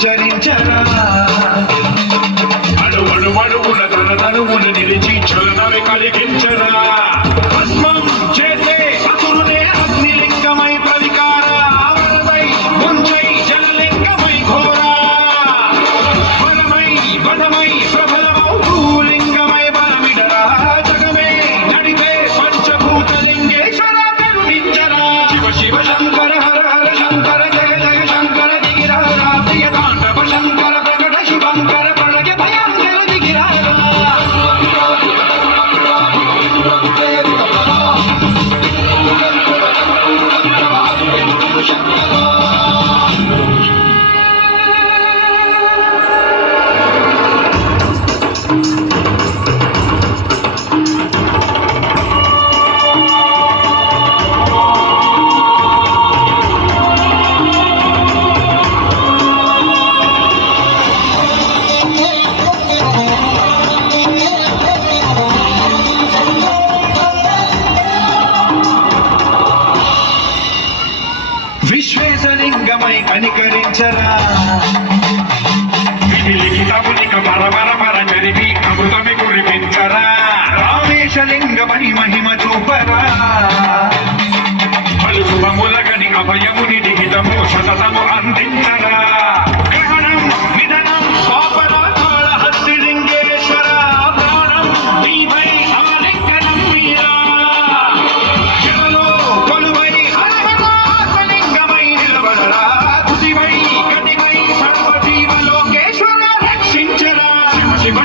గోచరించరా అడుగున తనవున నిలిచి చలనవి కలిగించరా భస్మం చేసే అసురునే అగ్నిలింగమై ప్రవికార ఆవరణమై ముంచై జలలింగమై ఘోరా బలమై బలమై ప్రబలమౌ భూలింగమై బలమిడరా జగమే నడిపే పంచభూతలింగేశ్వర కరుణించరా శివ శివ శంకర హర హర శంకర జయ జయ శంకర దిగిరారా ప్రియ తాండవ శంకర ప్రకట శివంకర ప్రణయ భయంకర దిగిరారా విశ్వేశలింగమై కనికరించరా విలిఖితమునిక పర జరిపి అమృతమి కురిపించరా రామేశలింగమని మహిమ చూపరా పలు శుభములగని అభయముని లిఖితము సతతము అందించరా గ్రహణం నిధనం పాపరాకాళ హస్తిలింగేశ్వర ప్రాణం నీవై ఆలింగనం మీరా శివలో కొలువై హరహరాత్మలింగమై నిలబడరా కుదివై గతివై సర్వజీవ లోకేశ్వర రక్షించరా శివ శివ